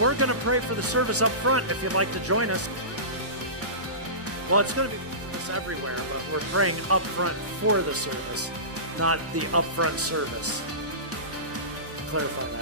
we're going to pray for the service up front if you'd like to join us. Well, it's going to be service everywhere, but we're praying up front for the service, not the upfront service. Clarify that.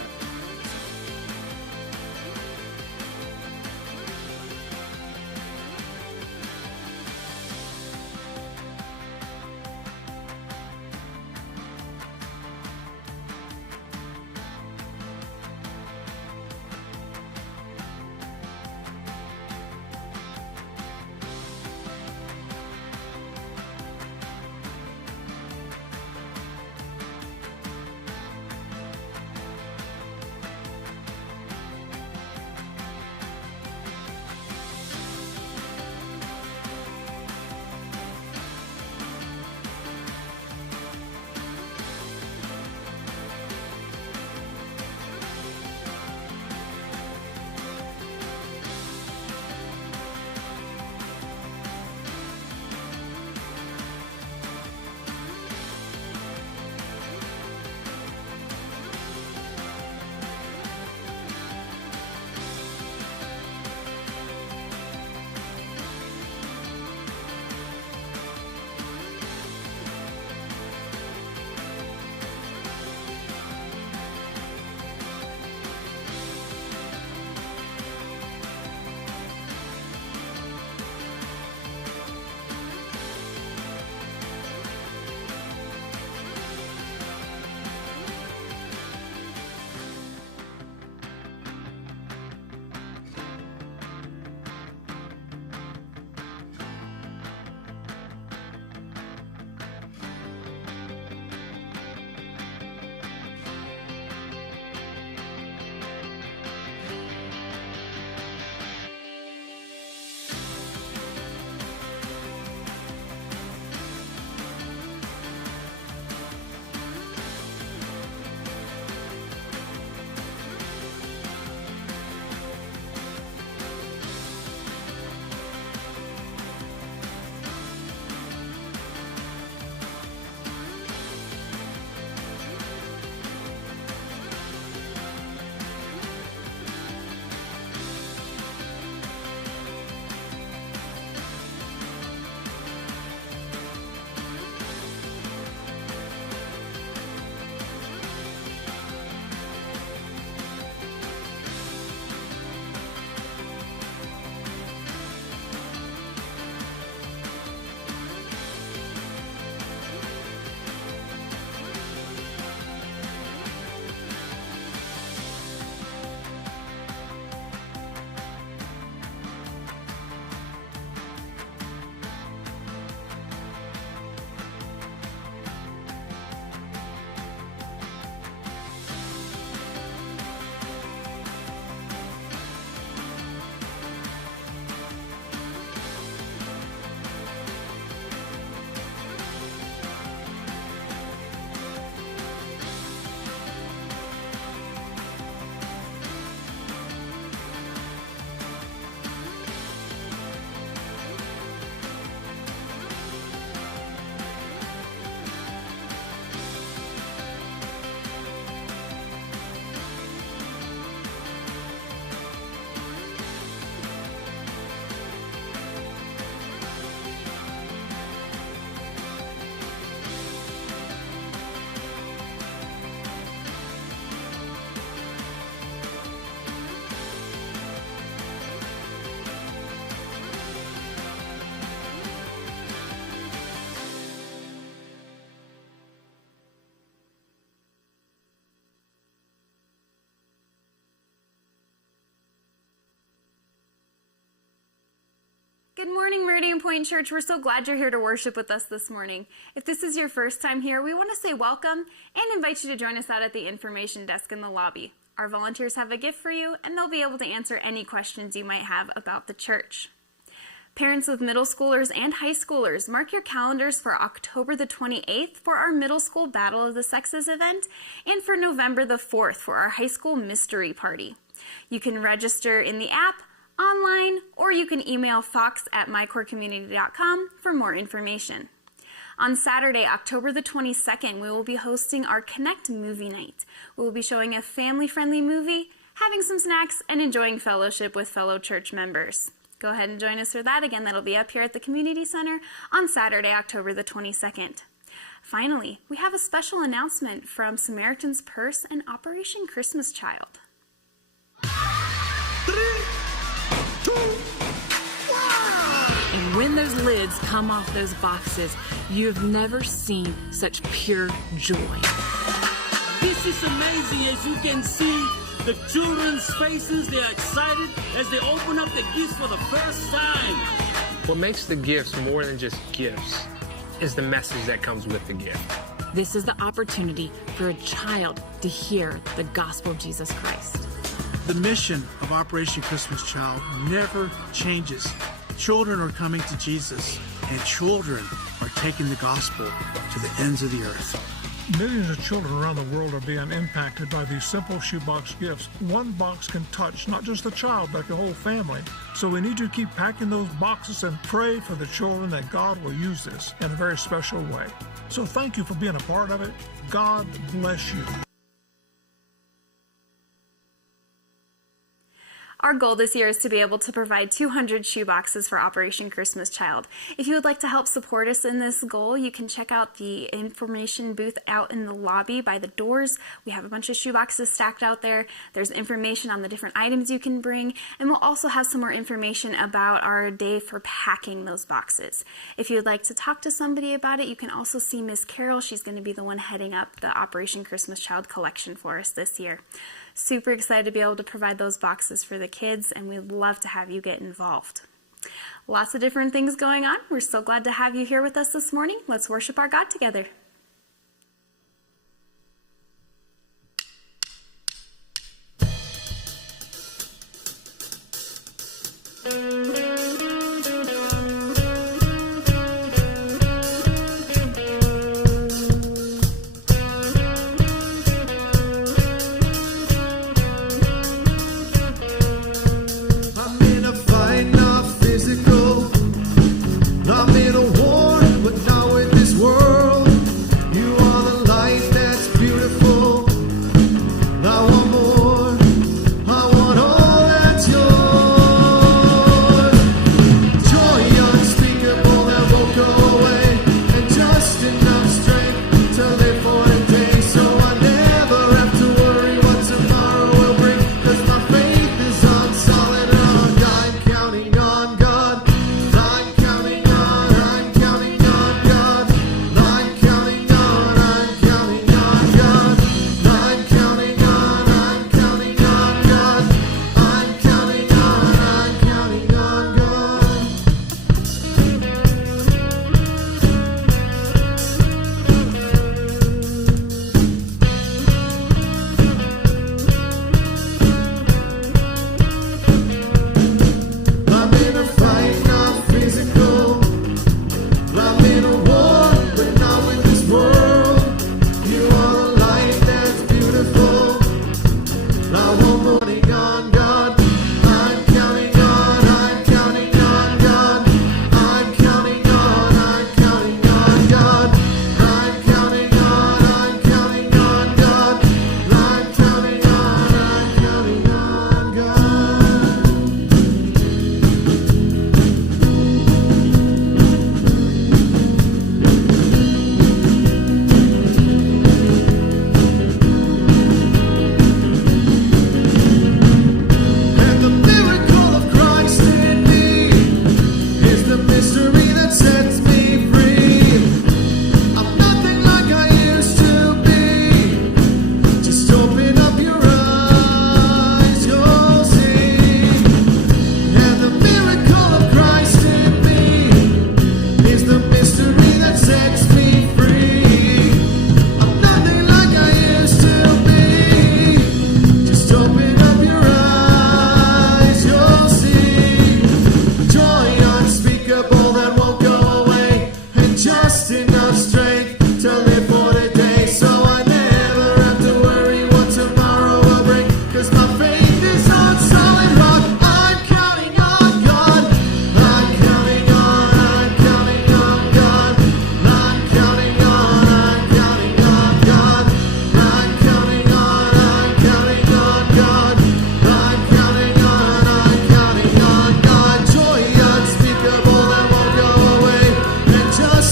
Good morning, Meridian Point Church. We're so glad you're here to worship with us this morning. If this is your first time here, we want to say welcome and invite you to join us out at the information desk in the lobby. Our volunteers have a gift for you, and they'll be able to answer any questions you might have about the church. Parents with middle schoolers and high schoolers, mark your calendars for October the 28th for our middle school Battle of the Sexes event and for November the 4th for our high school mystery party. You can register in the app, online, or you can email fox@mycorecommunity.com for more information. On Saturday, October the 22nd, we will be hosting our Connect Movie Night. We will be showing a family-friendly movie, having some snacks, and enjoying fellowship with fellow church members. Go ahead and join us for that. Again, that'll be up here at the Community Center on Saturday, October the 22nd. Finally, we have a special announcement from Samaritan's Purse and Operation Christmas Child. 3, 2, 1! And when those lids come off those boxes, you've never seen such pure joy. This is amazing. As you can see, the children's faces, they're excited as they open up the gifts for the first time. What makes the gifts more than just gifts is the message that comes with the gift. This is the opportunity for a child to hear the gospel of Jesus Christ. The mission of Operation Christmas Child never changes. Children are coming to Jesus, and children are taking the gospel to the ends of the earth. Millions of children around the world are being impacted by these simple shoebox gifts. One box can touch not just a child, but the whole family. So we need to keep packing those boxes and pray for the children that God will use this in a very special way. So thank you for being a part of it. God bless you. Our goal this year is to be able to provide 200 shoeboxes for Operation Christmas Child. If you would like to help support us in this goal, you can check out the information booth out in the lobby by the doors. We have a bunch of shoeboxes stacked out there. There's information on the different items you can bring, and we'll also have some more information about our day for packing those boxes. If you would like to talk to somebody about it, you can also see Miss Carol. She's going to be the one heading up the Operation Christmas Child collection for us this year. Super excited to be able to provide those boxes for the kids, and we'd love to have you get involved. Lots of different things going on. We're so glad to have you here with us this morning. Let's worship our God together. I'm in a war, but not with this world.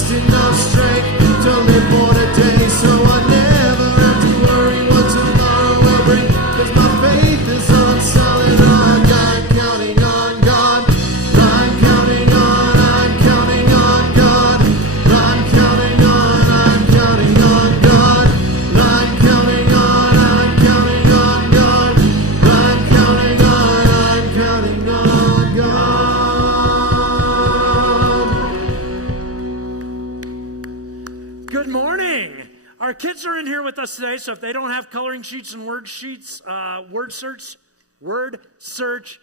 just enough strength to live for today, so I never have to worry what tomorrow will bring, 'cause my faith is on solid rock. I'm counting on God. I'm counting on God. I'm counting on God. I'm counting on God. I'm counting on God. Good morning. Our kids are in here with us today, so if they don't have coloring sheets and word search.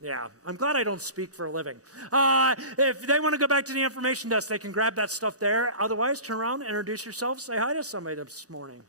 Yeah, I'm glad I don't speak for a living. If they want to go back to the information desk, they can grab that stuff there. Otherwise, turn around, introduce yourself, say hi to somebody this morning.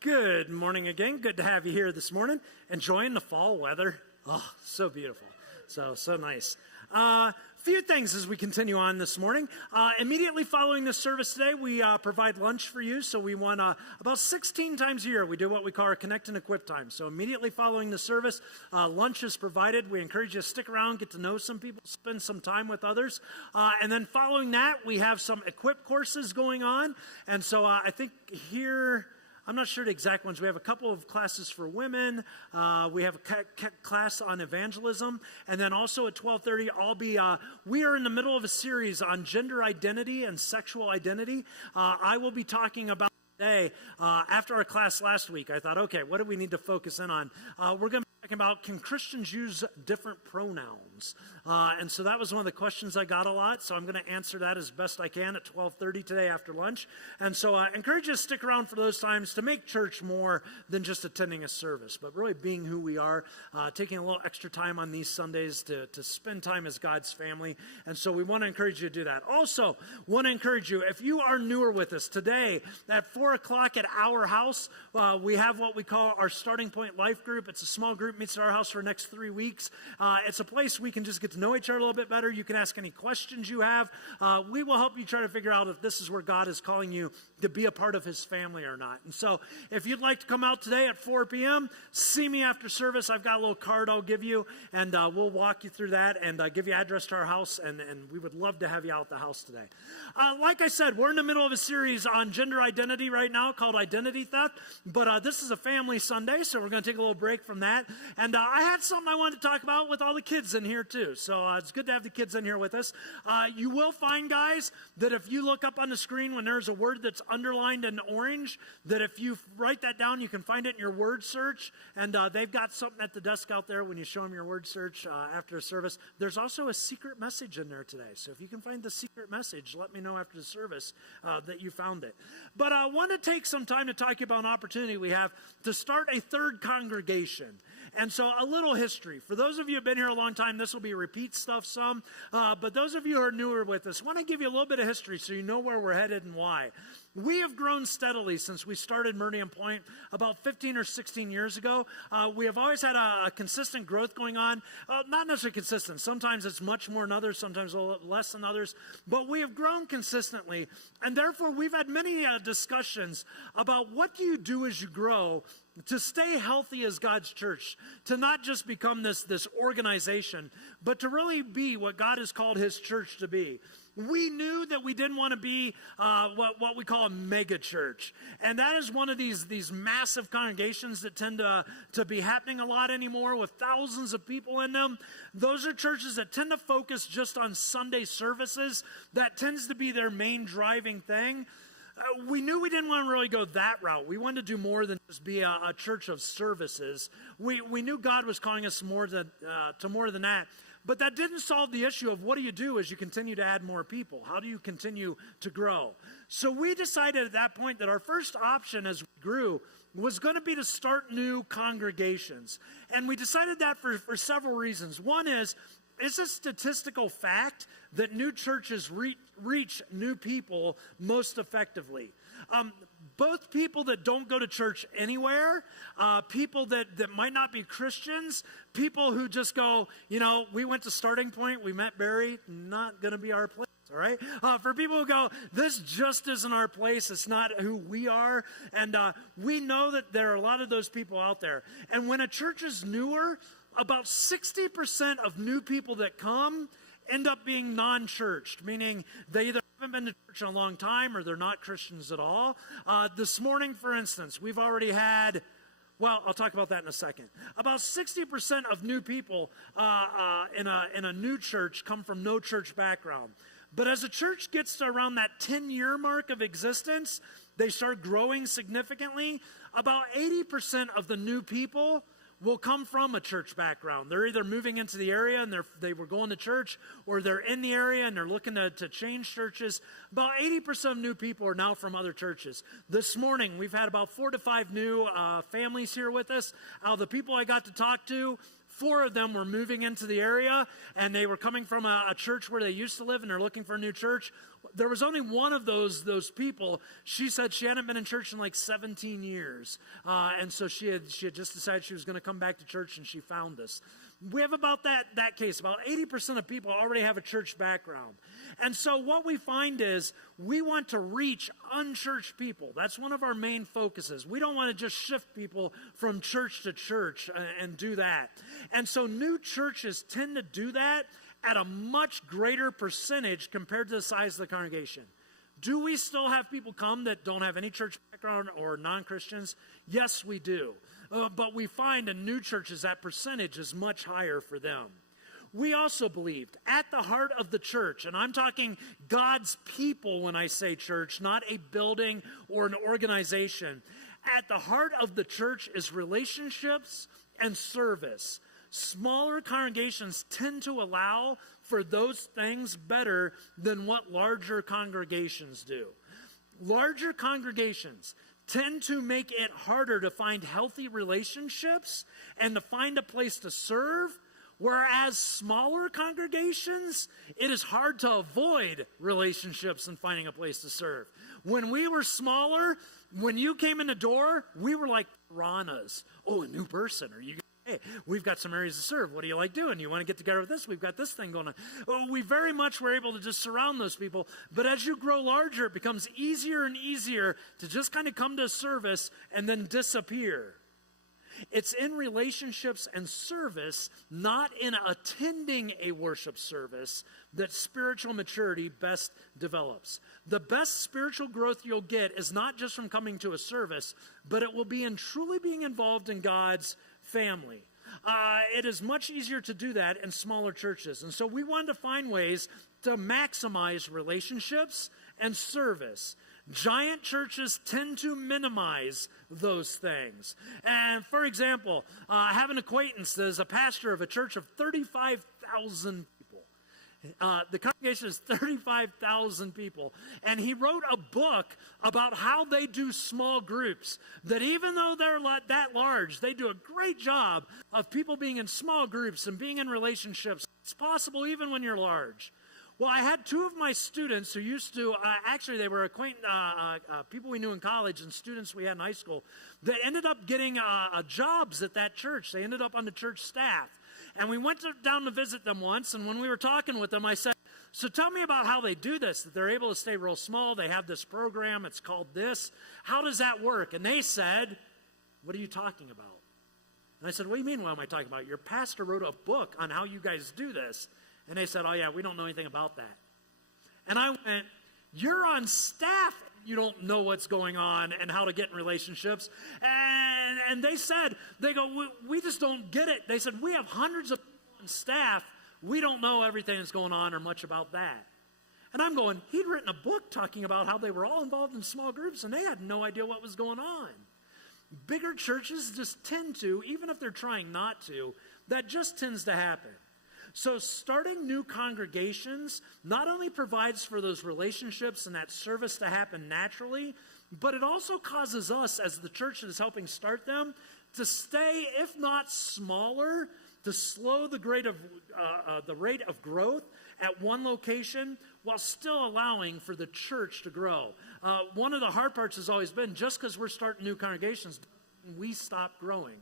Good morning again. Good to have you here this morning. Enjoying the fall weather. Oh, so beautiful. So nice. Few things as we continue on this morning. Immediately following this service today, we provide lunch for you. So we want about 16 times a year, we do what we call our Connect and Equip time. So immediately following the service, lunch is provided. We encourage you to stick around, get to know some people, spend some time with others. And then following that, we have some Equip courses going on. And so I think here, I'm not sure the exact ones. We have a couple of classes for women. We have a class on evangelism. And then also at 12:30, we are in the middle of a series on gender identity and sexual identity. I will be talking about today, after our class last week. I thought, okay, what do we need to focus in on? We're going to be talking about, can Christians use different pronouns? And so that was one of the questions I got a lot, so I'm going to answer that as best I can at 12:30 today after lunch. And so I encourage you to stick around for those times to make church more than just attending a service, but really being who we are, taking a little extra time on these Sundays to spend time as God's family. And so we want to encourage you to do that. Also, want to encourage you, if you are newer with us today, at 4 o'clock at our house, we have what we call our Starting Point Life Group. It's a small group, meets at our house for the next 3 weeks. It's a place we can just get to know each other a little bit better. You can ask any questions you have. We will help you try to figure out if this is where God is calling you to be a part of his family or not. And so if you'd like to come out today at 4 p.m., see me after service. I've got a little card I'll give you, and we'll walk you through that and give you address to our house, and we would love to have you out at the house today. Like I said, we're in the middle of a series on gender identity right now called Identity Theft, but this is a family Sunday, so we're going to take a little break from that. And I had something I wanted to talk about with all the kids in here too, so it's good to have the kids in here with us. You will find, guys, that if you look up on the screen when there's a word that's underlined in orange, that if you write that down, you can find it in your word search, and they've got something at the desk out there when you show them your word search after a service. There's also a secret message in there today, so if you can find the secret message, let me know after the service that you found it. But I want to take some time to talk to you about an opportunity we have to start a third congregation. And so a little history. For those of you who have been here a long time, this will be repeat stuff some. But those of you who are newer with us, I want to give you a little bit of history so you know where we're headed and why. We have grown steadily since we started Meridian Point about 15 or 16 years ago. We have always had a consistent growth going on. Not necessarily consistent. Sometimes it's much more than others, sometimes a little less than others. But we have grown consistently. And therefore, we've had many discussions about what do you do as you grow to stay healthy as God's church, to not just become this organization, but to really be what God has called his church to be. We knew that we didn't want to be what we call a mega church. And that is one of these massive congregations that tend to be happening a lot anymore with thousands of people in them. Those are churches that tend to focus just on Sunday services. That tends to be their main driving thing. We knew we didn't want to really go that route. We wanted to do more than just be a church of services. We knew God was calling us to more than that. But that didn't solve the issue of what do you do as you continue to add more people? How do you continue to grow? So we decided at that point that our first option as we grew was going to be to start new congregations. And we decided that for several reasons. One is it's a statistical fact that new churches reach new people most effectively. Both people that don't go to church anywhere, people that might not be Christians, people who just go, we went to Starting Point, we met Barry, not going to be our place. All right? For people who go, this just isn't our place. It's not who we are. And we know that there are a lot of those people out there. And when a church is newer, about 60% of new people that come end up being non-churched, meaning they either haven't been to church in a long time or they're not Christians at all. This morning, for instance, we've already had, well, I'll talk about that in a second. About 60% of new people in a new church come from no church background. But as a church gets to around that 10-year mark of existence, they start growing significantly. About 80% of the new people will come from a church background. They're either moving into the area and they were going to church, or they're in the area and they're looking to change churches. About 80% of new people are now from other churches. This morning, we've had about 4 to 5 new families here with us. Out of the people I got to talk to, 4 of them were moving into the area, and they were coming from a church where they used to live, and they're looking for a new church. There was only one of those people. She said she hadn't been in church in like 17 years, and so she had just decided she was going to come back to church, and she found us. We have about that case. About 80% of people already have a church background. And so what we find is we want to reach unchurched people. That's one of our main focuses. We don't want to just shift people from church to church and do that. And so new churches tend to do that at a much greater percentage compared to the size of the congregation. Do we still have people come that don't have any church background or non-Christians? Yes, we do. But we find in new churches that percentage is much higher for them. We also believed at the heart of the church, and I'm talking God's people when I say church, not a building or an organization. At the heart of the church is relationships and service. Smaller congregations tend to allow for those things better than what larger congregations do. Larger congregations tend to make it harder to find healthy relationships and to find a place to serve, whereas smaller congregations, it is hard to avoid relationships and finding a place to serve. When we were smaller, when you came in the door, we were like piranhas. Oh, a new person. Are you? Hey, we've got some areas to serve. What do you like doing? You want to get together with this? We've got this thing going on. We very much were able to just surround those people. But as you grow larger, it becomes easier and easier to just kind of come to a service and then disappear. It's in relationships and service, not in attending a worship service, that spiritual maturity best develops. The best spiritual growth you'll get is not just from coming to a service, but it will be in truly being involved in God's family. It is much easier to do that in smaller churches. And so we wanted to find ways to maximize relationships and service. Giant churches tend to minimize those things. And for example, I have an acquaintance that is a pastor of a church of 35,000 people. The congregation is 35,000 people. And he wrote a book about how they do small groups. That even though they're that large, they do a great job of people being in small groups and being in relationships. It's possible even when you're large. Well, I had 2 of my students who used to, actually they were people we knew in college and students we had in high school, that ended up getting jobs at that church. They ended up on the church staff. And we went down to visit them once, and when we were talking with them, I said, so tell me about how they do this, that they're able to stay real small. They have this program, it's called this. How does that work? And they said, what are you talking about? And I said, what do you mean, what am I talking about? Your pastor wrote a book on how you guys do this. And they said, oh yeah, we don't know anything about that. And I went, you're on staff, you don't know what's going on and how to get in relationships. And they said, they go, we just don't get it. They said, we have hundreds of people on staff. We don't know everything that's going on or much about that. And I'm going, he'd written a book talking about how they were all involved in small groups and they had no idea what was going on. Bigger churches just tend to, even if they're trying not to, that just tends to happen. So starting new congregations not only provides for those relationships and that service to happen naturally, but it also causes us, as the church that is helping start them, to stay, if not smaller, to slow the rate of growth at one location while still allowing for the church to grow. One of the hard parts has always been, just because we're starting new congregations, we stop growing.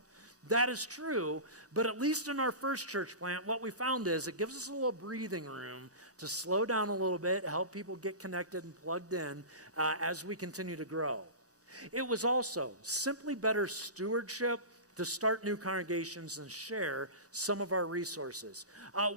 That is true, but at least in our first church plant, what we found is it gives us a little breathing room to slow down a little bit, help people get connected and plugged in as we continue to grow. It was also simply better stewardship to start new congregations and share some of our resources.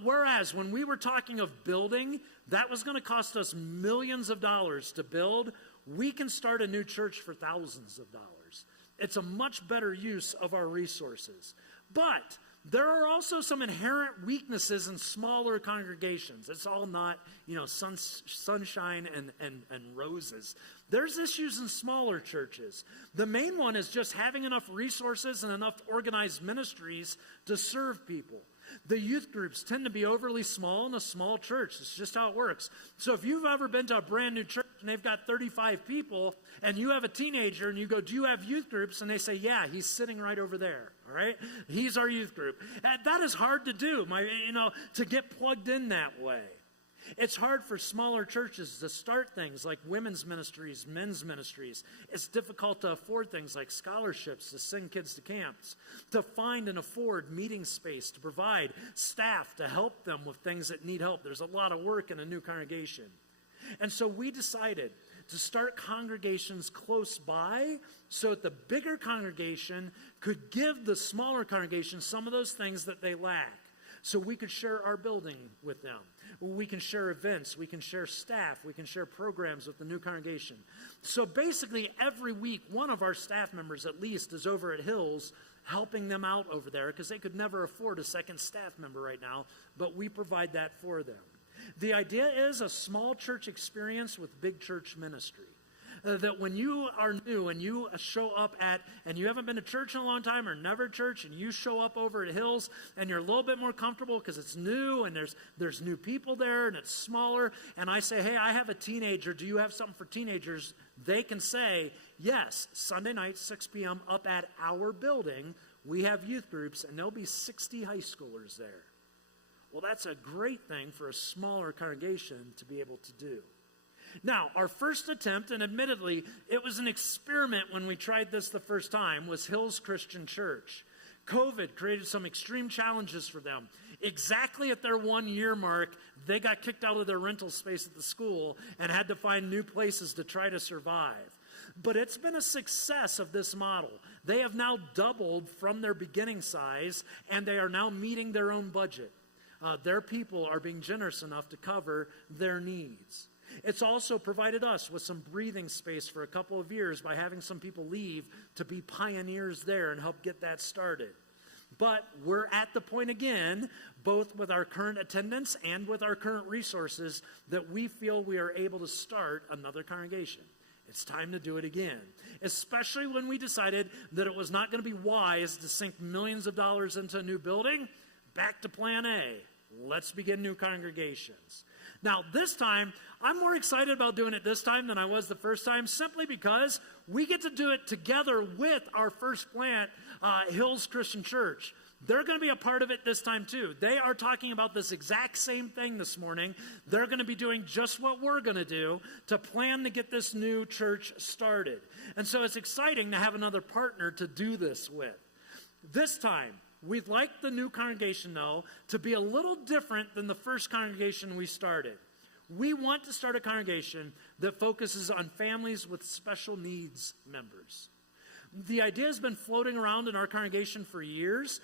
Whereas when we were talking of building, that was going to cost us millions of dollars to build, we can start a new church for thousands of dollars. It's a much better use of our resources. But there are also some inherent weaknesses in smaller congregations. It's all not, sunshine and roses. There's issues in smaller churches. The main one is just having enough resources and enough organized ministries to serve people. The youth groups tend to be overly small in a small church. It's just how it works. So if you've ever been to a brand new church and they've got 35 people and you have a teenager and you go, do you have youth groups? And they say, yeah, he's sitting right over there. All right. He's our youth group. And that is hard to do, to get plugged in that way. It's hard for smaller churches to start things like women's ministries, men's ministries. It's difficult to afford things like scholarships to send kids to camps, to find and afford meeting space, to provide staff to help them with things that need help. There's a lot of work in a new congregation. And so we decided to start congregations close by so that the bigger congregation could give the smaller congregation some of those things that they lack. So we could share our building with them. We can share events. We can share staff. We can share programs with the new congregation. So basically every week, one of our staff members at least is over at Hills helping them out over there because they could never afford a second staff member right now, but we provide that for them. The idea is a small church experience with big church ministry. That when you are new and you show up and you haven't been to church in a long time or never church, and you show up over at Hills and you're a little bit more comfortable because it's new and there's new people there and it's smaller, and I say, hey, I have a teenager, do you have something for teenagers? They can say, yes, Sunday night, 6 p.m. up at our building, we have youth groups, and there'll be 60 high schoolers there. Well, that's a great thing for a smaller congregation to be able to do. Now, our first attempt, and admittedly, it was an experiment when we tried this the first time, was Hills Christian Church. COVID created some extreme challenges for them. Exactly at their 1 year mark, they got kicked out of their rental space at the school and had to find new places to try to survive. But it's been a success of this model. They have now doubled from their beginning size, and they are now meeting their own budget. Their people are being generous enough to cover their needs. It's also provided us with some breathing space for a couple of years by having some people leave to be pioneers there and help get that started. But we're at the point again, both with our current attendance and with our current resources, that we feel we are able to start another congregation. It's time to do it again, especially when we decided that it was not going to be wise to sink millions of dollars into a new building. Back to plan A. Let's begin new congregations. Now, this time, I'm more excited about doing it this time than I was the first time, simply because we get to do it together with our first plant, Hills Christian Church. They're going to be a part of it this time, too. They are talking about this exact same thing this morning. They're going to be doing just what we're going to do to plan to get this new church started. And so it's exciting to have another partner to do this with. This time, we'd like the new congregation, though, to be a little different than the first congregation we started. We want to start a congregation that focuses on families with special needs members. The idea has been floating around in our congregation for years.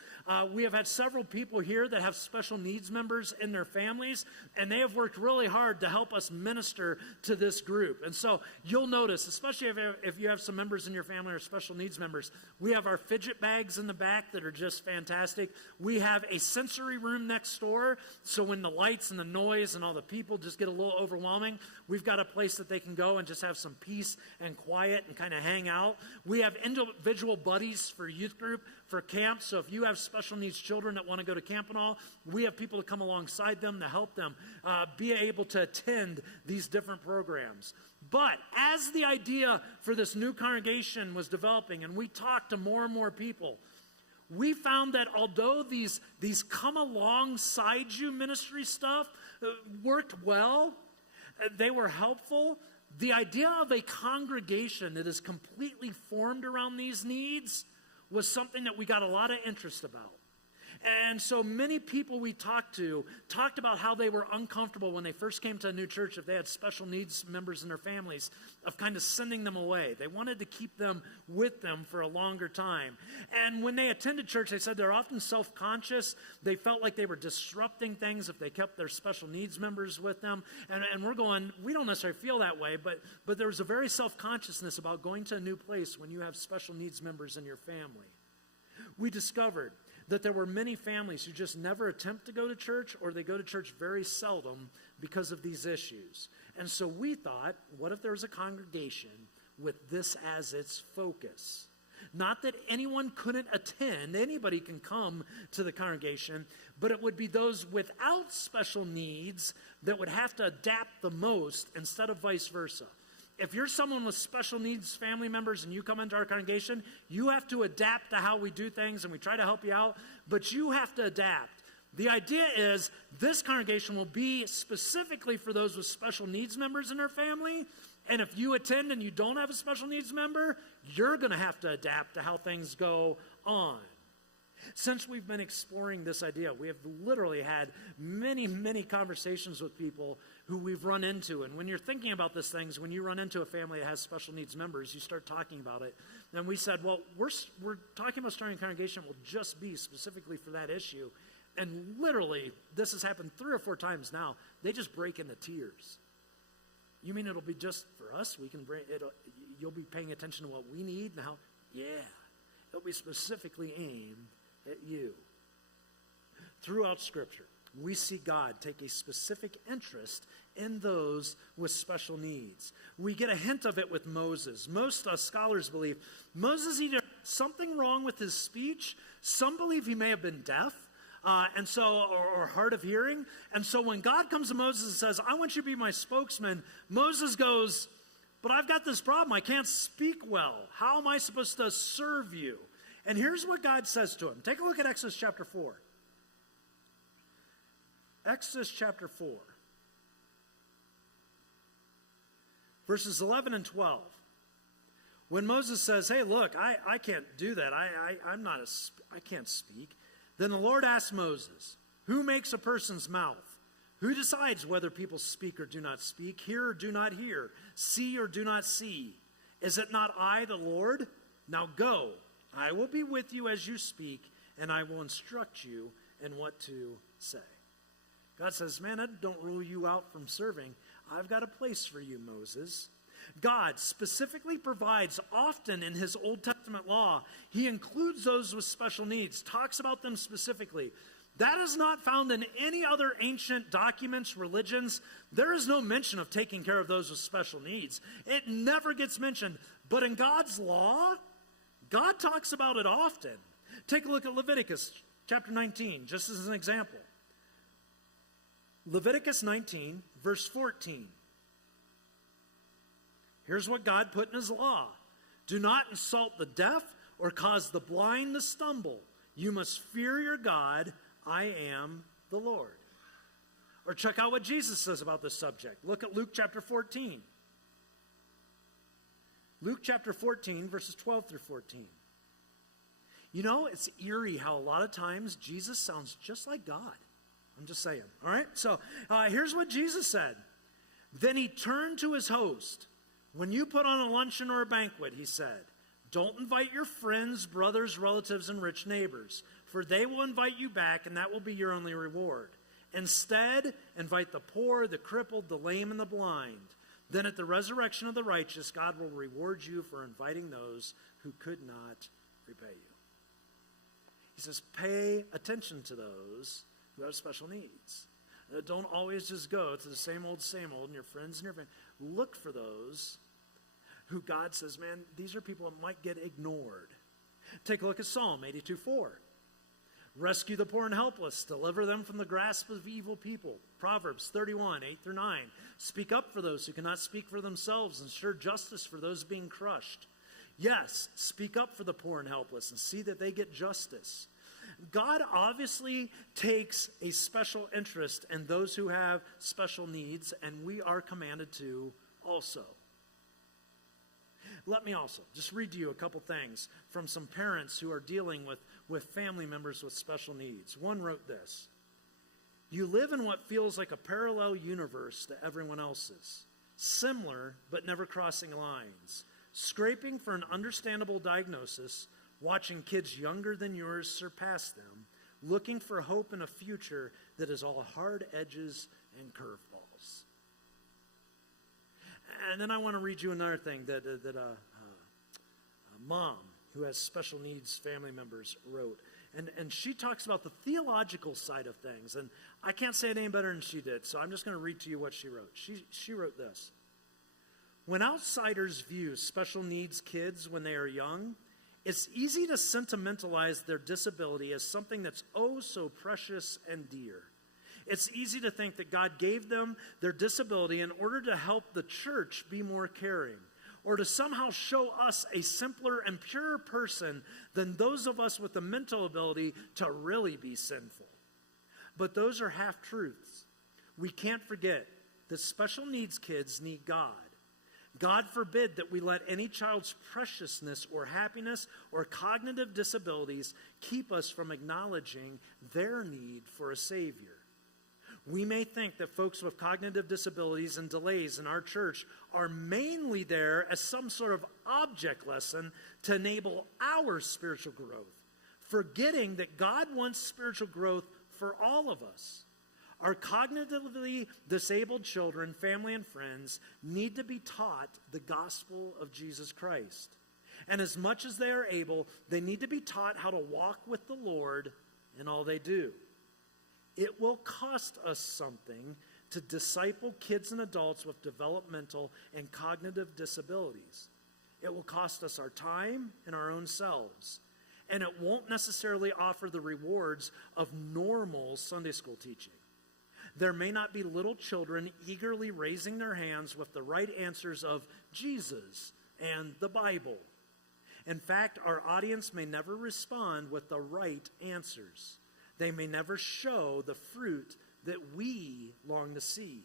We have had several people here that have special needs members in their families, and they have worked really hard to help us minister to this group. And so you'll notice, especially if you have some members in your family or special needs members, we have our fidget bags in the back that are just fantastic. We have a sensory room next door, so when the lights and the noise and all the people just get a little overwhelming, we've got a place that they can go and just have some peace and quiet and kind of hang out. We have individual buddies for youth group, for camp. So if you have special needs children that want to go to camp and all, we have people to come alongside them to help them be able to attend these different programs. But as the idea for this new congregation was developing and we talked to more and more people, we found that although these come alongside you ministry stuff worked well, they were helpful, the idea of a congregation that is completely formed around these needs was something that we got a lot of interest about. And so many people we talked to talked about how they were uncomfortable when they first came to a new church, if they had special needs members in their families, of kind of sending them away. They wanted to keep them with them for a longer time. And when they attended church, they said they're often self-conscious. They felt like they were disrupting things if they kept their special needs members with them. And we're going, we don't necessarily feel that way, but there was a very self-consciousness about going to a new place when you have special needs members in your family. We discovered that there were many families who just never attempt to go to church, or they go to church very seldom because of these issues. And so we thought, what if there was a congregation with this as its focus? Not that anyone couldn't attend, anybody can come to the congregation, but it would be those without special needs that would have to adapt the most instead of vice versa. If you're someone with special needs family members and you come into our congregation, you have to adapt to how we do things, and we try to help you out, but you have to adapt. The idea is this congregation will be specifically for those with special needs members in their family, and if you attend and you don't have a special needs member, you're going to have to adapt to how things go on. Since we've been exploring this idea, we have literally had many, many conversations with people who we've run into. And when you're thinking about these things, when you run into a family that has special needs members, you start talking about it. And we said, well, we're talking about starting a congregation that will just be specifically for that issue. And literally, this has happened 3 or 4 times now. They just break into tears. You mean it'll be just for us? We can bring it. You'll be paying attention to what we need now? Yeah. It'll be specifically aimed at you. Throughout Scripture, we see God take a specific interest in those with special needs. We get a hint of it with Moses. Most scholars believe Moses either had something wrong with his speech, some believe he may have been deaf, or hard of hearing. And so when God comes to Moses and says, I want you to be my spokesman, Moses goes, but I've got this problem. I can't speak well. How am I supposed to serve you? And here's what God says to him. Take a look at Exodus chapter 4. Exodus chapter 4. Verses 11 and 12. When Moses says, hey, look, I can't do that. I can't speak. Then the Lord asked Moses, who makes a person's mouth? Who decides whether people speak or do not speak, hear or do not hear, see or do not see? Is it not I, the Lord? Now go. I will be with you as you speak, and I will instruct you in what to say. God says, man, I don't rule you out from serving. I've got a place for you, Moses. God specifically provides often in his Old Testament law. He includes those with special needs, talks about them specifically. That is not found in any other ancient documents, religions. There is no mention of taking care of those with special needs. It never gets mentioned. But in God's law, God talks about it often. Take a look at Leviticus chapter 19, just as an example. Leviticus 19, verse 14. Here's what God put in his law. Do not insult the deaf or cause the blind to stumble. You must fear your God. I am the Lord. Or check out what Jesus says about this subject. Look at Luke chapter 14. Luke chapter 14, verses 12 through 14. You know, it's eerie how a lot of times Jesus sounds just like God. I'm just saying. All right? So here's what Jesus said. Then he turned to his host. When you put on a luncheon or a banquet, he said, don't invite your friends, brothers, relatives, and rich neighbors, for they will invite you back, and that will be your only reward. Instead, invite the poor, the crippled, the lame, and the blind. Then at the resurrection of the righteous, God will reward you for inviting those who could not repay you. He says, pay attention to those who have special needs. Don't always just go to the same old, and your friends and your family. Look for those who God says, man, these are people that might get ignored. Take a look at Psalm 82:4. Rescue the poor and helpless. Deliver them from the grasp of evil people. Proverbs 31, 8 through 9. Speak up for those who cannot speak for themselves. Ensure justice for those being crushed. Yes, speak up for the poor and helpless and see that they get justice. God obviously takes a special interest in those who have special needs, and we are commanded to also. Let me also just read to you a couple things from some parents who are dealing with family members with special needs. One wrote this: "You live in what feels like a parallel universe to everyone else's, similar but never crossing lines, scraping for an understandable diagnosis, watching kids younger than yours surpass them, looking for hope in a future that is all hard edges and curveballs." And then I want to read you another thing that a mom who has special needs family members wrote. And she talks about the theological side of things. And I can't say it any better than she did, so I'm just going to read to you what she wrote. She wrote this: "When outsiders view special needs kids when they are young, it's easy to sentimentalize their disability as something that's oh so precious and dear. It's easy to think that God gave them their disability in order to help the church be more caring, or to somehow show us a simpler and purer person than those of us with the mental ability to really be sinful. But those are half-truths. We can't forget that special needs kids need God. God forbid that we let any child's preciousness or happiness or cognitive disabilities keep us from acknowledging their need for a Savior. We may think that folks with cognitive disabilities and delays in our church are mainly there as some sort of object lesson to enable our spiritual growth, forgetting that God wants spiritual growth for all of us. Our cognitively disabled children, family, and friends need to be taught the gospel of Jesus Christ. And as much as they are able, they need to be taught how to walk with the Lord in all they do. It will cost us something to disciple kids and adults with developmental and cognitive disabilities. It will cost us our time and our own selves. And it won't necessarily offer the rewards of normal Sunday school teaching. There may not be little children eagerly raising their hands with the right answers of Jesus and the Bible. In fact, our audience may never respond with the right answers. They may never show the fruit that we long to see.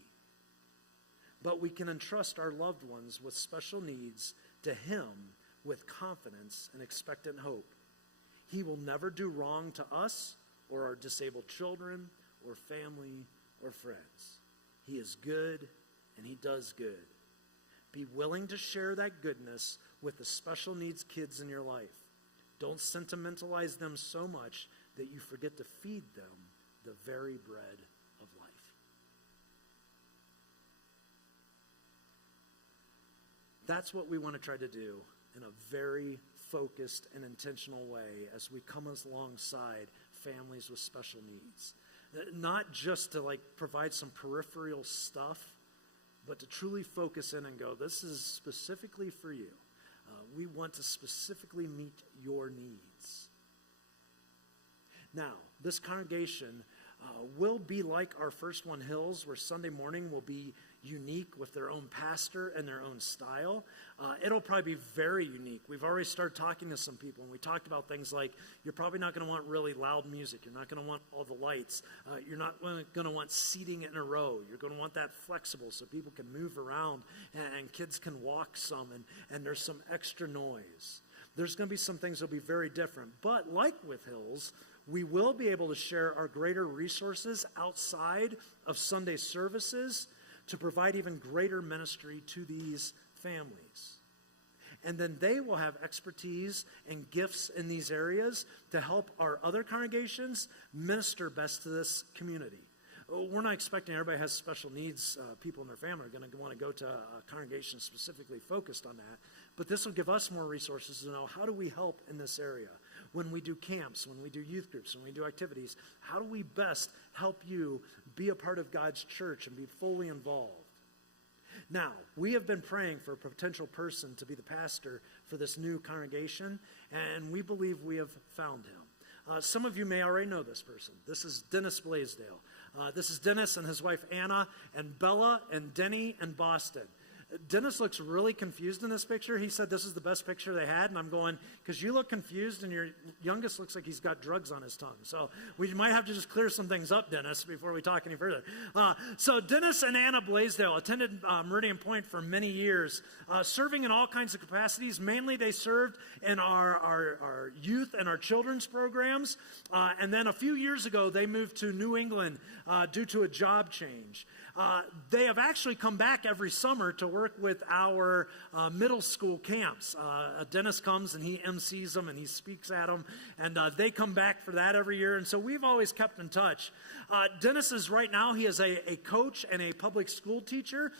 But we can entrust our loved ones with special needs to Him with confidence and expectant hope. He will never do wrong to us or our disabled children or family or friends. He is good and He does good. Be willing to share that goodness with the special needs kids in your life. Don't sentimentalize them so much that you forget to feed them the very bread of life. That's what we want to try to do in a very focused and intentional way as we come alongside families with special needs. Not just to provide some peripheral stuff, but to truly focus in and go, this is specifically for you. We want to specifically meet your needs. Now, this congregation will be like our First One Hills, where Sunday morning will be unique with their own pastor and their own style. It'll probably be very unique. We've already started talking to some people, and we talked about things like you're probably not going to want really loud music. You're not going to want all the lights. You're not going to want seating in a row. You're going to want that flexible so people can move around and kids can walk some, and there's some extra noise. There's going to be some things that will be very different. But like with Hills, we will be able to share our greater resources outside of Sunday services to provide even greater ministry to these families. And then they will have expertise and gifts in these areas to help our other congregations minister best to this community. We're not expecting everybody has special needs. People in their family are going to want to go to a congregation specifically focused on that. But this will give us more resources to know, how do we help in this area? When we do camps, when we do youth groups, when we do activities, how do we best help you be a part of God's church and be fully involved? Now, we have been praying for a potential person to be the pastor for this new congregation, and we believe we have found him. Some of you may already know this person. This is Dennis Blaisdell. This is Dennis and his wife Anna and Bella and Denny and Boston. Dennis looks really confused in this picture. He said this is the best picture they had, and I'm going, because you look confused and your youngest looks like he's got drugs on his tongue. So we might have to just clear some things up, Dennis, before we talk any further. So Dennis and Anna Blaisdell attended Meridian Point for many years, serving in all kinds of capacities. Mainly they served in our youth and our children's programs. And then a few years ago, they moved to New England due to a job change. They have actually come back every summer to work with our middle school camps. Dennis comes and he MCs them and he speaks at them, and they come back for that every year. And so we've always kept in touch. Dennis is right now, he is a coach and a public school teacher,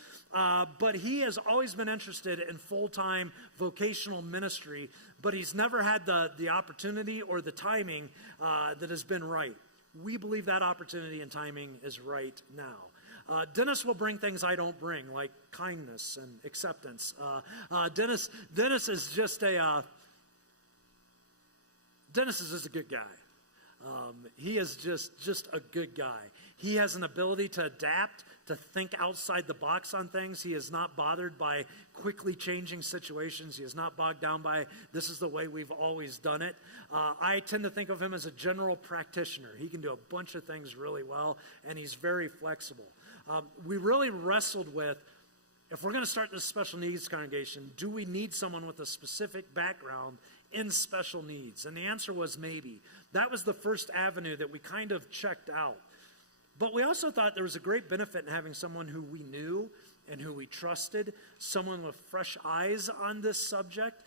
but he has always been interested in full-time vocational ministry, but he's never had the opportunity or the timing that has been right. We believe that opportunity and timing is right now. Dennis will bring things I don't bring, like kindness and acceptance. Dennis is just Dennis is just a good guy. He is just a good guy. He has an ability to adapt, to think outside the box on things. He is not bothered by quickly changing situations. He is not bogged down by this is the way we've always done it. I tend to think of him as a general practitioner. He can do a bunch of things really well, and he's very flexible. We really wrestled with, if we're going to start this special needs congregation, do we need someone with a specific background in special needs? And the answer was maybe. That was the first avenue that we kind of checked out. But we also thought there was a great benefit in having someone who we knew and who we trusted, someone with fresh eyes on this subject.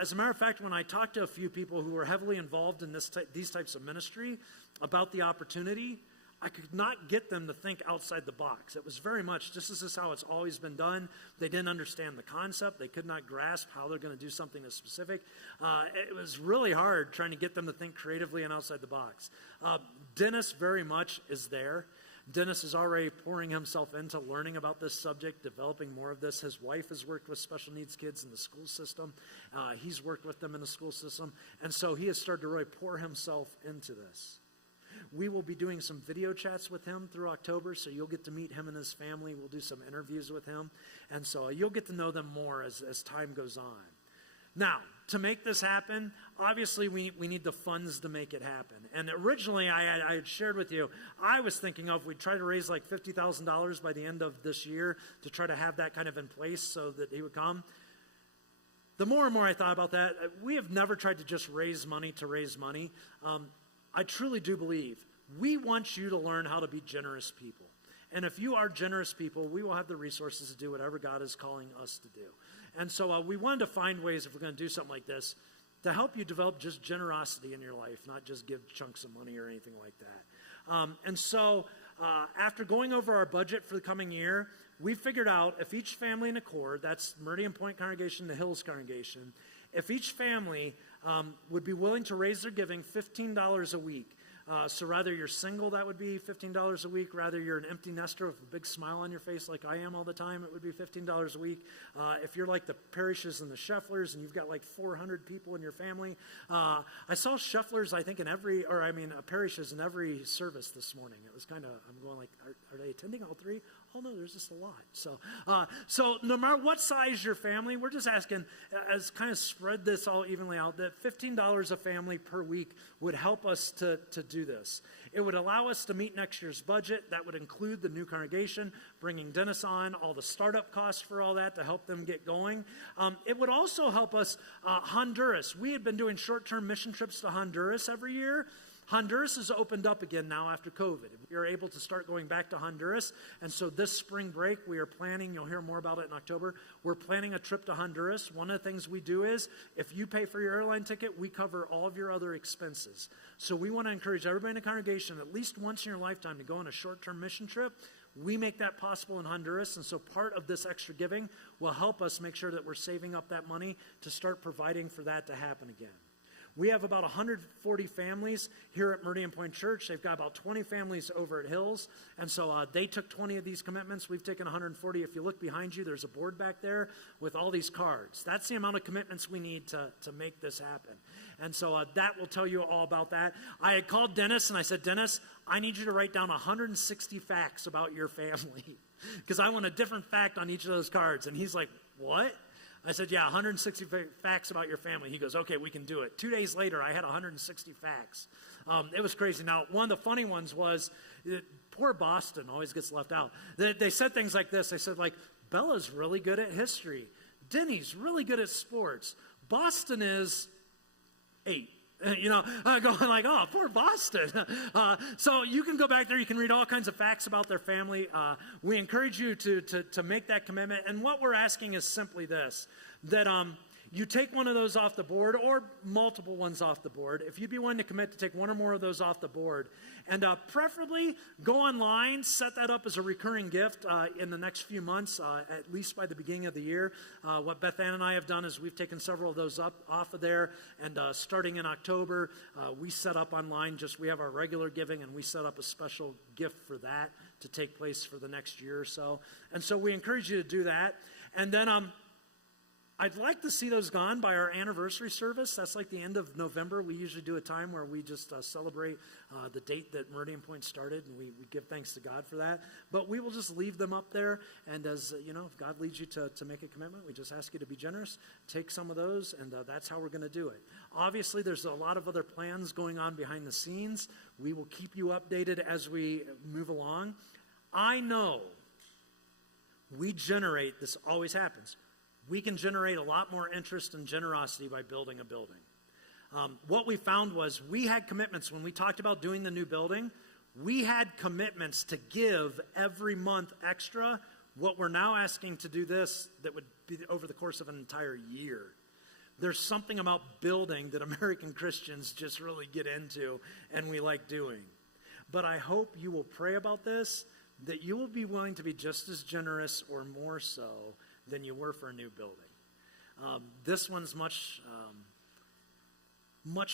As a matter of fact, when I talked to a few people who were heavily involved in these types of ministry about the opportunity, I could not get them to think outside the box. It was very much, this is how it's always been done. They didn't understand the concept. They could not grasp how they're going to do something as specific. It was really hard trying to get them to think creatively and outside the box. Dennis very much is there. Dennis is already pouring himself into learning about this subject, developing more of this. His wife has worked with special needs kids in the school system. He's worked with them in the school system. And so he has started to really pour himself into this. We will be doing some video chats with him through October, so you'll get to meet him and his family. We'll do some interviews with him, and so you'll get to know them more as time goes on. Now, to make this happen, obviously we need the funds to make it happen. And originally, I had shared with you, I was thinking of we'd try to raise like $50,000 by the end of this year to try to have that kind of in place so that he would come. The more and more I thought about that, we have never tried to just raise money to raise money. I truly do believe we want you to learn how to be generous people. And if you are generous people, we will have the resources to do whatever God is calling us to do. And so we wanted to find ways, if we're going to do something like this, to help you develop just generosity in your life, not just give chunks of money or anything like that. And so after going over our budget for the coming year, we figured out if each family in Accord, that's Meridian Point Congregation, the Hills Congregation, if each family would be willing to raise their giving $15 a week. So rather you're single, that would be $15 a week. Rather you're an empty nester with a big smile on your face like I am all the time, it would be $15 a week. If you're like the Parishes and the Schefflers and you've got like 400 people in your family. I saw Schefflers, I think, Parishes in every service this morning. It was kind of, I'm going like, are they attending all three? Oh no, there's just a lot. So no matter what size your family, we're just asking, as kind of spread this all evenly out, that $15 a family per week would help us to do this. It would allow us to meet next year's budget. That would include the new congregation, bringing Dennis on, all the startup costs for all that to help them get going. It would also help us, Honduras. We had been doing short-term mission trips to Honduras every year. Honduras has opened up again now after COVID. We are able to start going back to Honduras. And so this spring break, we are planning, you'll hear more about it in October, we're planning a trip to Honduras. One of the things we do is, if you pay for your airline ticket, we cover all of your other expenses. So we want to encourage everybody in the congregation at least once in your lifetime to go on a short-term mission trip. We make that possible in Honduras, and so part of this extra giving will help us make sure that we're saving up that money to start providing for that to happen again. We have about 140 families here at Meridian Point Church. They've got about 20 families over at Hills. And so they took 20 of these commitments. We've taken 140. If you look behind you, there's a board back there with all these cards. That's the amount of commitments we need to make this happen. And so that will tell you all about that. I had called Dennis, and I said, Dennis, I need you to write down 160 facts about your family because I want a different fact on each of those cards. And he's like, what? I said, yeah, 160 facts about your family. He goes, okay, we can do it. 2 days later, I had 160 facts. It was crazy. Now, one of the funny ones was, poor Boston always gets left out. They said things like this. They said, like, Bella's really good at history. Denny's really good at sports. Boston is 8. Going like, oh, poor Boston. So you can go back there. You can read all kinds of facts about their family. We encourage you to make that commitment. And what we're asking is simply this, that you take one of those off the board or multiple ones off the board. If you'd be willing to commit to take one or more of those off the board, and preferably go online, set that up as a recurring gift in the next few months, at least by the beginning of the year. What Beth Ann and I have done is we've taken several of those off of there, and starting in October, we set up online, we have our regular giving, and we set up a special gift for that to take place for the next year or so. And so we encourage you to do that. And then I'd like to see those gone by our anniversary service. That's like the end of November. We usually do a time where we just celebrate the date that Meridian Point started, and we give thanks to God for that. But we will just leave them up there, and as if God leads you to make a commitment, we just ask you to be generous, take some of those, and that's how we're going to do it. Obviously, there's a lot of other plans going on behind the scenes. We will keep you updated as we move along. I know this always happens. We can generate a lot more interest and generosity by building a building. What we found was we had commitments when we talked about doing the new building. We had commitments to give every month extra. What we're now asking to do this, that would be over the course of an entire year. There's something about building that American Christians just really get into and we like doing. But I hope you will pray about this, that you will be willing to be just as generous or more so than you were for a new building. This one's much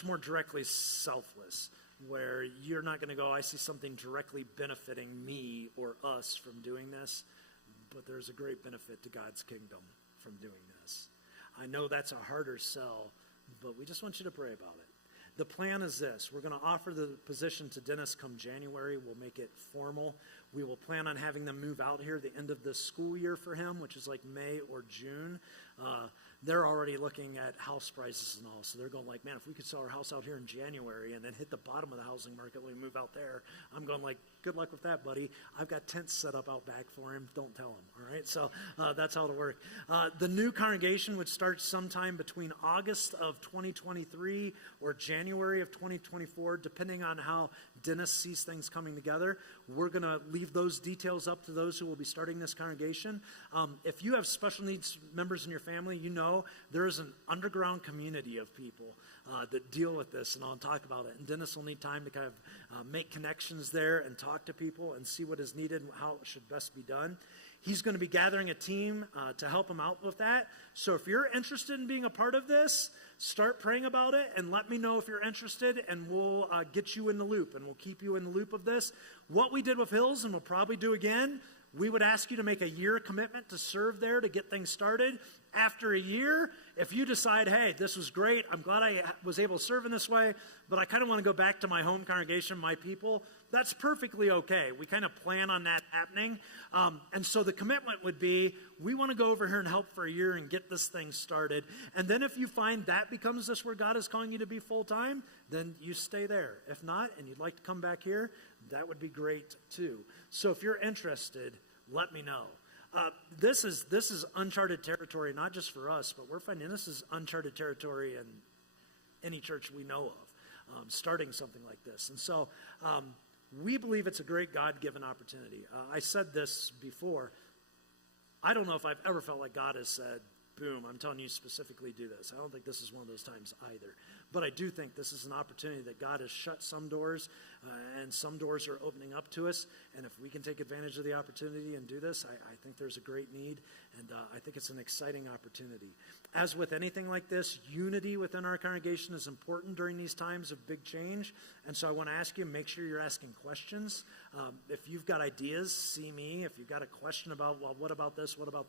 more directly selfless, where you're not going to go, I see something directly benefiting me or us from doing this, but there's a great benefit to God's kingdom from doing this. I know that's a harder sell, but we just want you to pray about it. The plan is this. We're going to offer the position to Dennis come January. We'll make it formal. We will plan on having them move out here the end of the school year for him, which is like May or June. They're already looking at house prices and all, so they're going like, man, if we could sell our house out here in January and then hit the bottom of the housing market when we move out there, I'm going like, good luck with that, buddy. I've got tents set up out back for him. Don't tell him, all right? So that's how it'll work. The new congregation would start sometime between August of 2023 or January of 2024, depending on how Dennis sees things coming together. We're going to leave those details up to those who will be starting this congregation. If you have special needs members in your family, you know there is an underground community of people that deal with this, and I'll talk about it. And Dennis will need time to kind of make connections there and talk to people and see what is needed and how it should best be done. He's going to be gathering a team to help him out with that. So if you're interested in being a part of this, start praying about it and let me know if you're interested, and we'll get you in the loop, and we'll keep you in the loop of this. What we did with Hills, and we'll probably do again, we would ask you to make a year commitment to serve there to get things started. After a year, if you decide, hey, this was great, I'm glad I was able to serve in this way, but I kind of want to go back to my home congregation, my people, that's perfectly okay. We kind of plan on that happening. And so the commitment would be, we want to go over here and help for a year and get this thing started. And then if you find that becomes this where God is calling you to be full-time, then you stay there. If not, and you'd like to come back here, that would be great too. So if you're interested, let me know. This is uncharted territory, not just for us, but we're finding this is uncharted territory in any church we know of, starting something like this. And so we believe it's a great God-given opportunity. I said this before. I don't know if I've ever felt like God has said, boom, I'm telling you specifically do this. I don't think this is one of those times either. But I do think this is an opportunity that God has shut some doors, and some doors are opening up to us. And if we can take advantage of the opportunity and do this, I think there's a great need, and I think it's an exciting opportunity. As with anything like this, unity within our congregation is important during these times of big change. And so I want to ask you, make sure you're asking questions. If you've got ideas, see me. If you've got a question about, well, what about this, what about,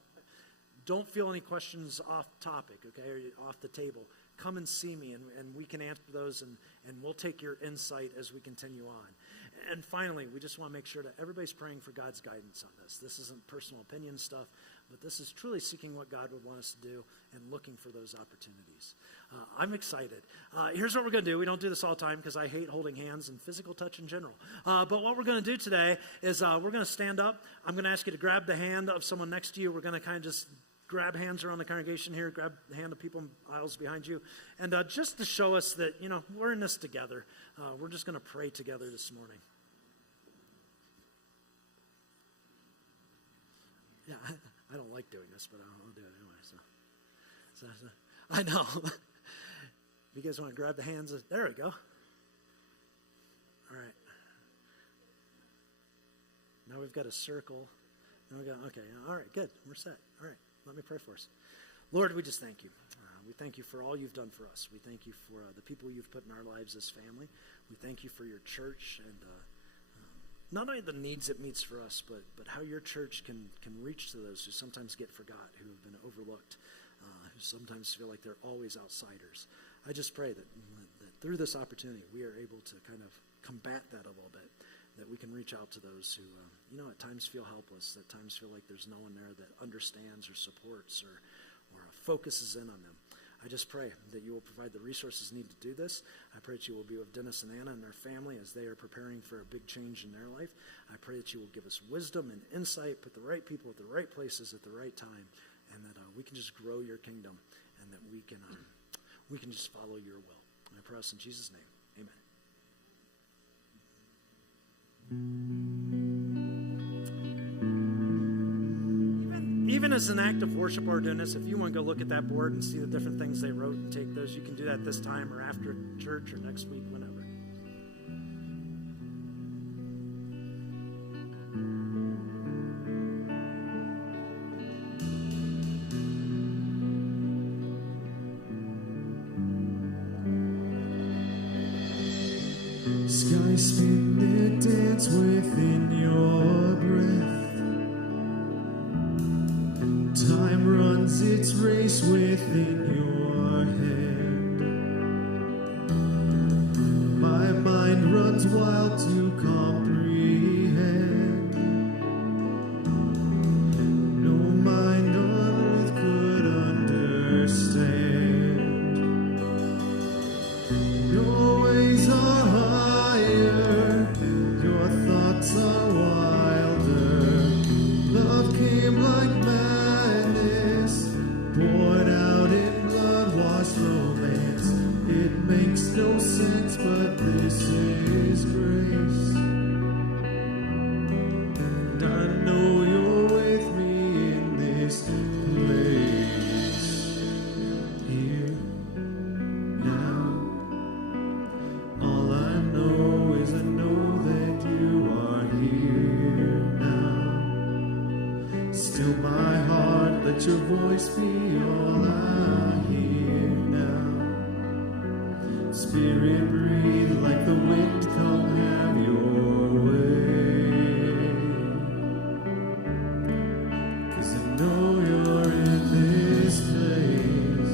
don't feel any questions off topic, okay, or off the table. come and see me, and we can answer those, and we'll take your insight as we continue on. And finally, we just want to make sure that everybody's praying for God's guidance on this. This isn't personal opinion stuff, but this is truly seeking what God would want us to do and looking for those opportunities. I'm excited. Here's what we're going to do. We don't do this all the time because I hate holding hands and physical touch in general. But what we're going to do today is we're going to stand up. I'm going to ask you to grab the hand of someone next to you. We're going to kind of just grab hands around the congregation here, grab the hand of people in aisles behind you. And just to show us that, we're in this together, we're just going to pray together this morning. Yeah, I don't like doing this, but I'll do it anyway. So I know. You guys want to grab the hands? There we go. All right. Now we've got a circle. Okay, all right, good. We're set. All right, let me pray for us. Lord, we just thank you. We thank you for all you've done for us. We thank you for the people you've put in our lives as family. We thank you for your church and not only the needs it meets for us, but how your church can reach to those who sometimes get forgot, who have been overlooked, who sometimes feel like they're always outsiders. I just pray that through this opportunity, we are able to kind of combat that a little bit, that we can reach out to those who, at times feel helpless, at times feel like there's no one there that understands or supports or focuses in on them. I just pray that you will provide the resources needed to do this. I pray that you will be with Dennis and Anna and their family as they are preparing for a big change in their life. I pray that you will give us wisdom and insight, put the right people at the right places at the right time, and that we can just grow your kingdom, and that we can just follow your will. I pray this in Jesus' name. Amen. Even as an act of worship while we're doing this, if you want to go look at that board and see the different things they wrote and take those, you can do that this time or after church or next week, whenever. Skies spin their dance within your breath. Time runs its race within your head. My mind runs wild to comprehend. No mind on earth could understand. Your ways are higher, your thoughts are wilder. Love came like madness, poured out in blood-washed romance. It makes no sense, but this is grace. And I know you're with me in this place. Here, now. All I know is I know that you are here now. Still my heart, let your voice be all I hear now. Spirit, breathe like the wind, come have your way. 'Cause I know you're in this place.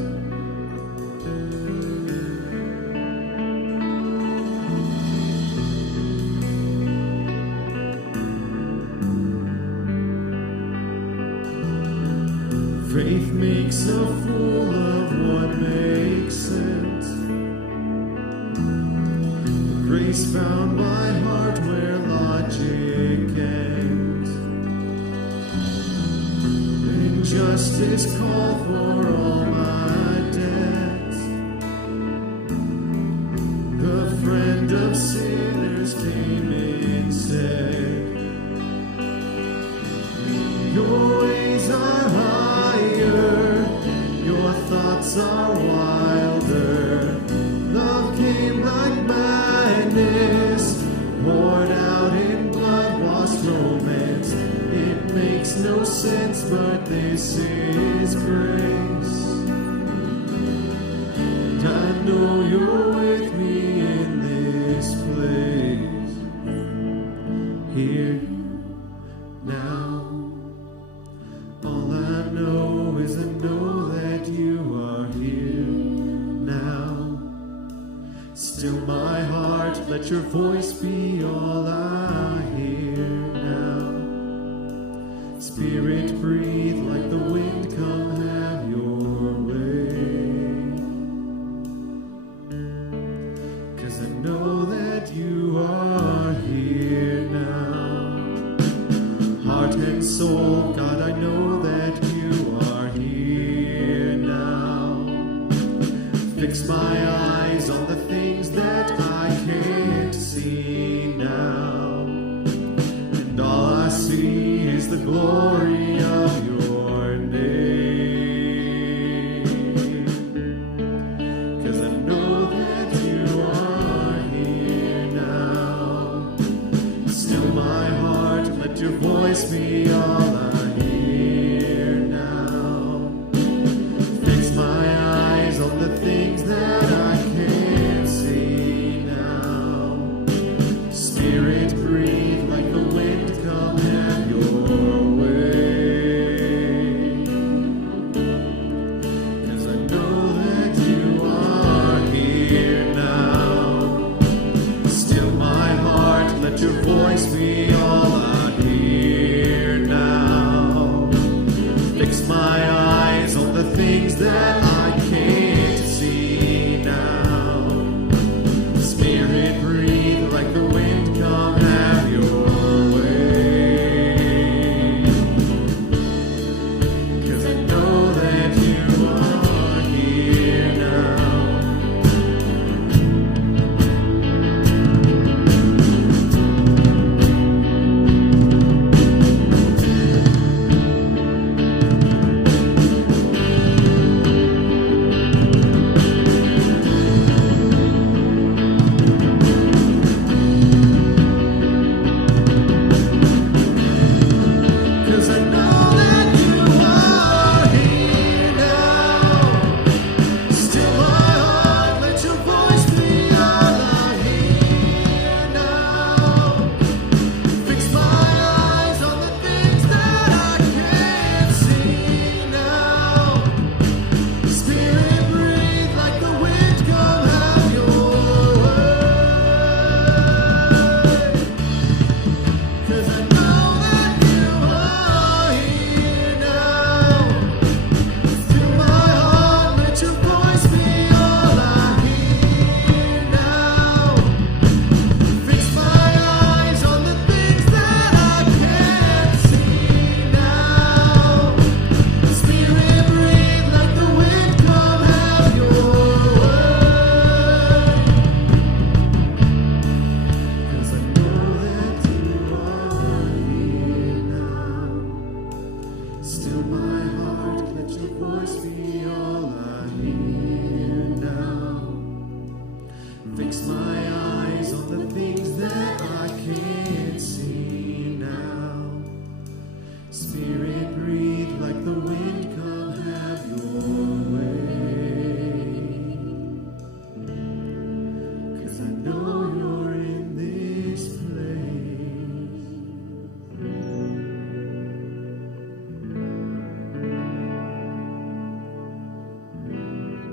Faith makes a fool of what makes sense. Grace found my heart where logic ends. Injustice called for all my debts. The friend of sinners came instead. Your ways are higher, your thoughts are wilder. Love came like madness, poured out in blood-washed romance. It makes no sense, but this is grace. And I know you're with me in this place. Here, now. All I know is I know that you are here now. let your voice be all I hear now. Spirit, breathe like the wind, come have your way. 'Cause I know that you are here now. Heart and soul, God, I know that you are here now. Fix my eyes on the things that I can't see now. And all I see is the glory of your name. 'Cause I know that you are here now. Still my heart, let your voice be all I hear now. Fix my eyes on the things that I can't see now. Spirit, breathe like the wind, come have your way. 'Cause I know that you are here now. Still my heart, let your voice be all I hear now. Fix my eyes on the things that I can't see now. Spirit, breathe like the wind, come have your way. 'Cause I know that you are here now.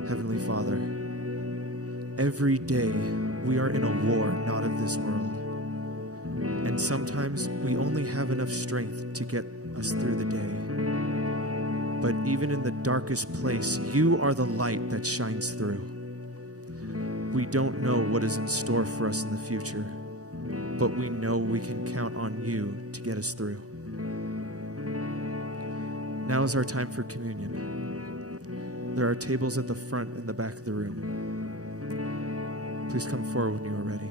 Heavenly Father, every day we are in a war not of this world. And sometimes we only have enough strength to get us through the day. But even in the darkest place, you are the light that shines through. We don't know what is in store for us in the future, but we know we can count on you to get us through. Now is our time for communion. There are tables at the front and the back of the room. Please come forward when you are ready.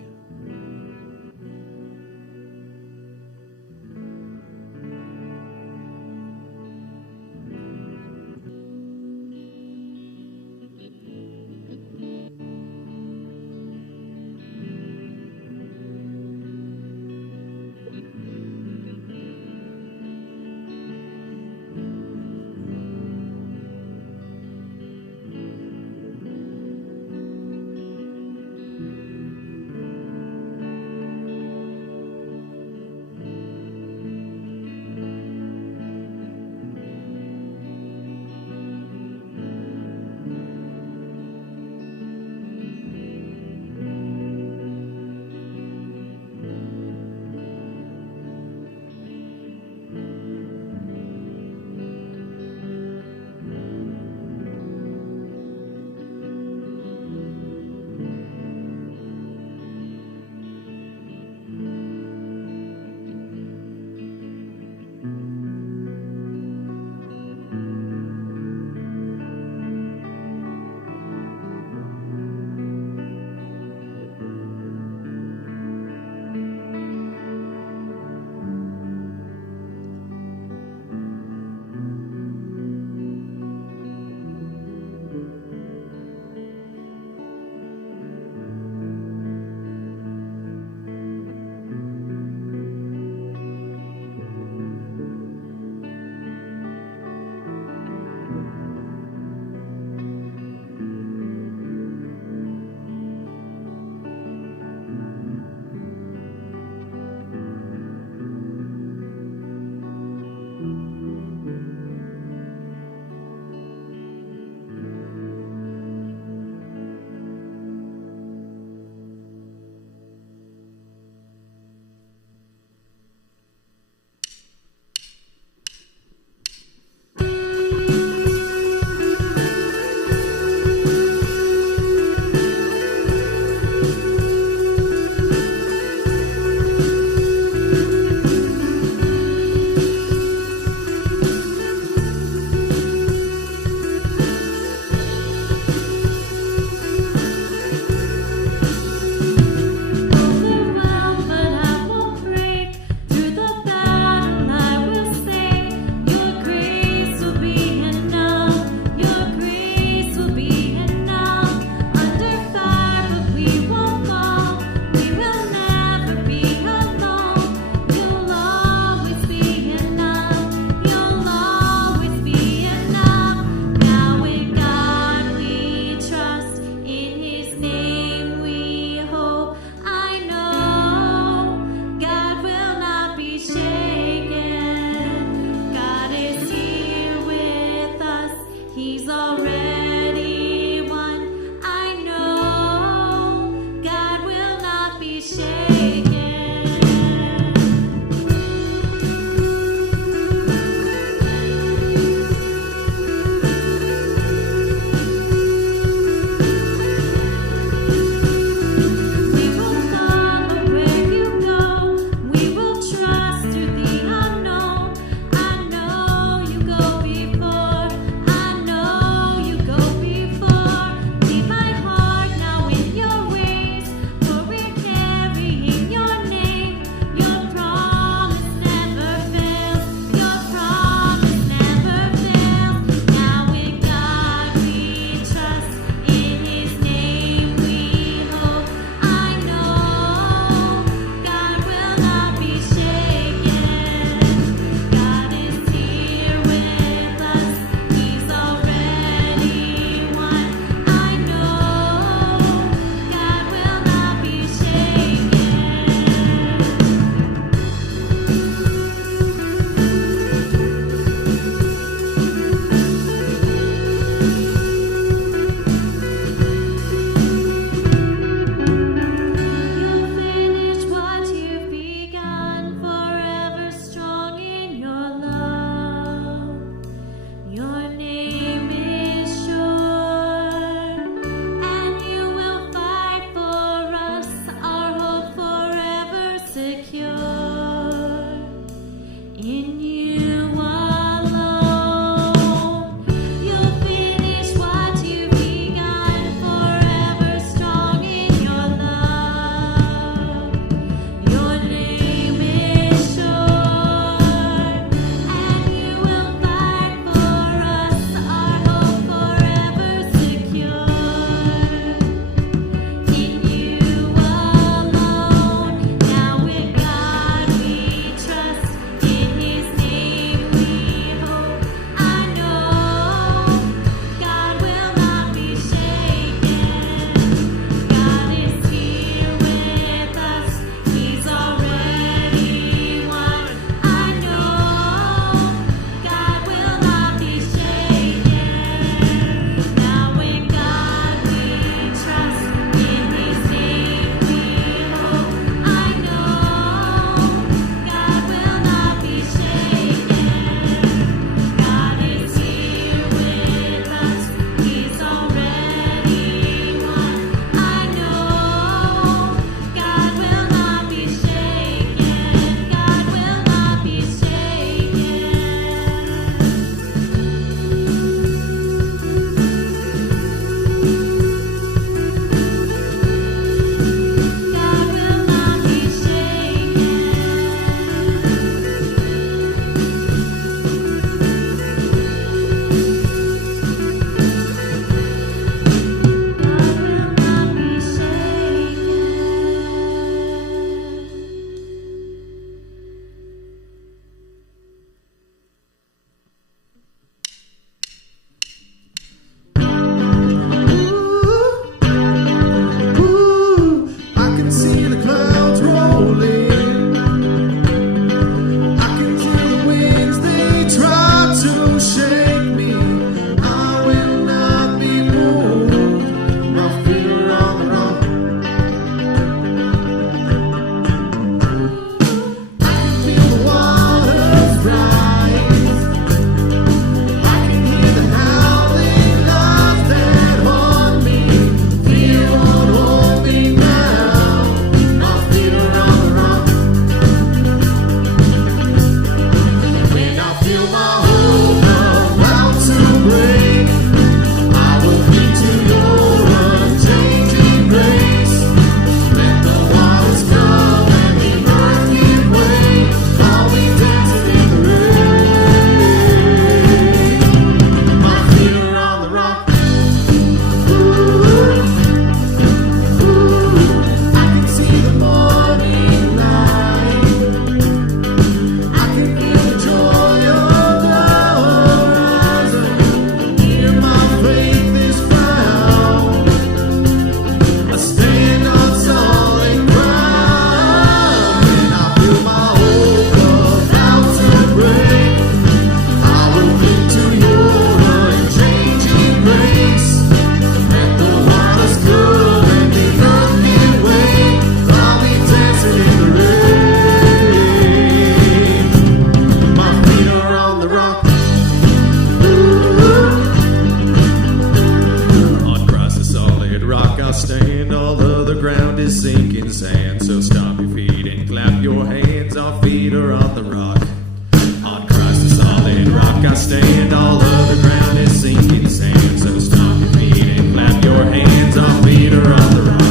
stand, all other ground is sinking sand. So stomp your feet and clap your hands, our feet are on the rock.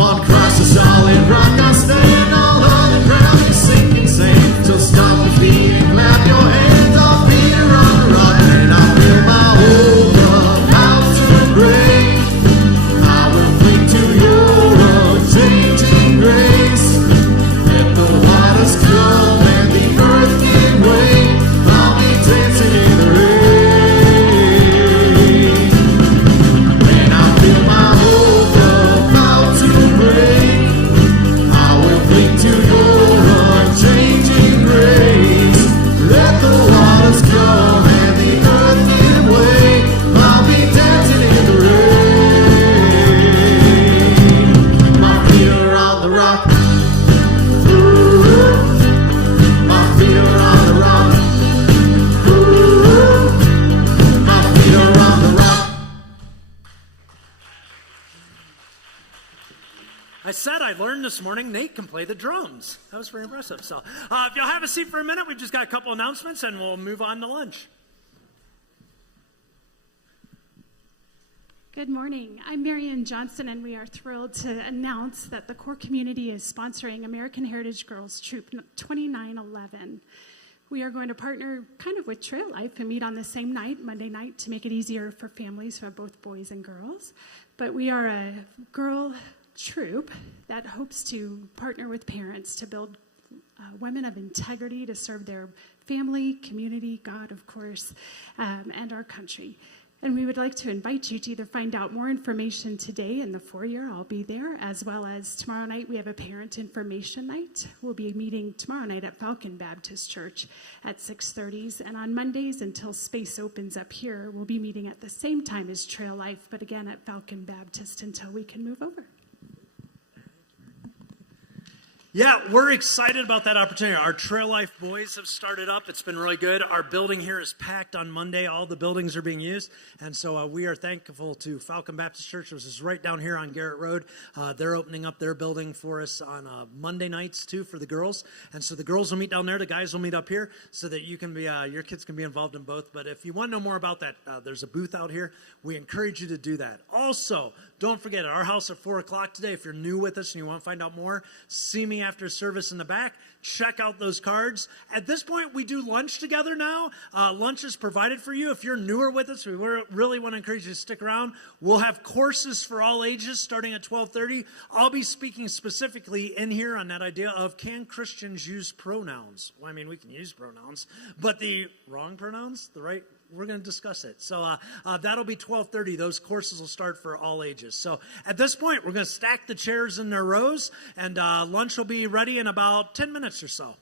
On Christ the solid rock I stand, all other ground is sinking sand. So stomp your feet and clap your hands, our feet are on the rock. And I feel my whole love out to break. I will cling to your unchanging grace. Let the waters come and the earth give way. I'll be dancing in the rain. When I feel my whole love about to break, I will cling to your unchanging grace. Let the waters come and the earth give way. I'll be dancing in the rain. My feet are on the rock. Ooh, my feet are on the rock. Ooh, my feet are on the rock. I said I learned this morning Nate can play the drums. That was very impressive. So if you'll have a seat for a minute, we've just got a couple announcements and we'll move on to lunch. Good morning. I'm Meridian Johnson, and we are thrilled to announce that the core community is sponsoring American Heritage Girls Troop 2911. We are going to partner kind of with Trail Life and meet on the same night, Monday night, to make it easier for families for both boys and girls. But we are a girl troop that hopes to partner with parents to build women of integrity to serve their family, community, God, of course, and our country. And we would like to invite you to either find out more information today in the foyer, I'll be there, as well as tomorrow night we have a parent information night. We'll be meeting tomorrow night at Falcon Baptist Church at 6:30. And on Mondays, until space opens up here, we'll be meeting at the same time as Trail Life, but again at Falcon Baptist until we can move over. Yeah, we're excited about that opportunity. Our Trail Life boys have started up. It's been really good. Our building here is packed on Monday. All the buildings are being used. And so we are thankful to Falcon Baptist Church, which is right down here on Garrett Road. They're opening up their building for us on Monday nights, too, for the girls. And so the girls will meet down there. The guys will meet up here so that you can be, your kids can be involved in both. But if you want to know more about that, there's a booth out here. We encourage you to do that. Also, don't forget, at our house at 4 o'clock today, if you're new with us and you want to find out more, see me after service in the back. Check out those cards. At this point, we do lunch together now. Lunch is provided for you. If you're newer with us, we really want to encourage you to stick around. We'll have courses for all ages starting at 12:30. I'll be speaking specifically in here on that idea of, can Christians use pronouns? Well, I mean, we can use pronouns, but the wrong pronouns, the right, we're going to discuss it. So that'll be 12:30. Those courses will start for all ages. So at this point, we're going to stack the chairs in their rows, and lunch will be ready in about 10 minutes or so.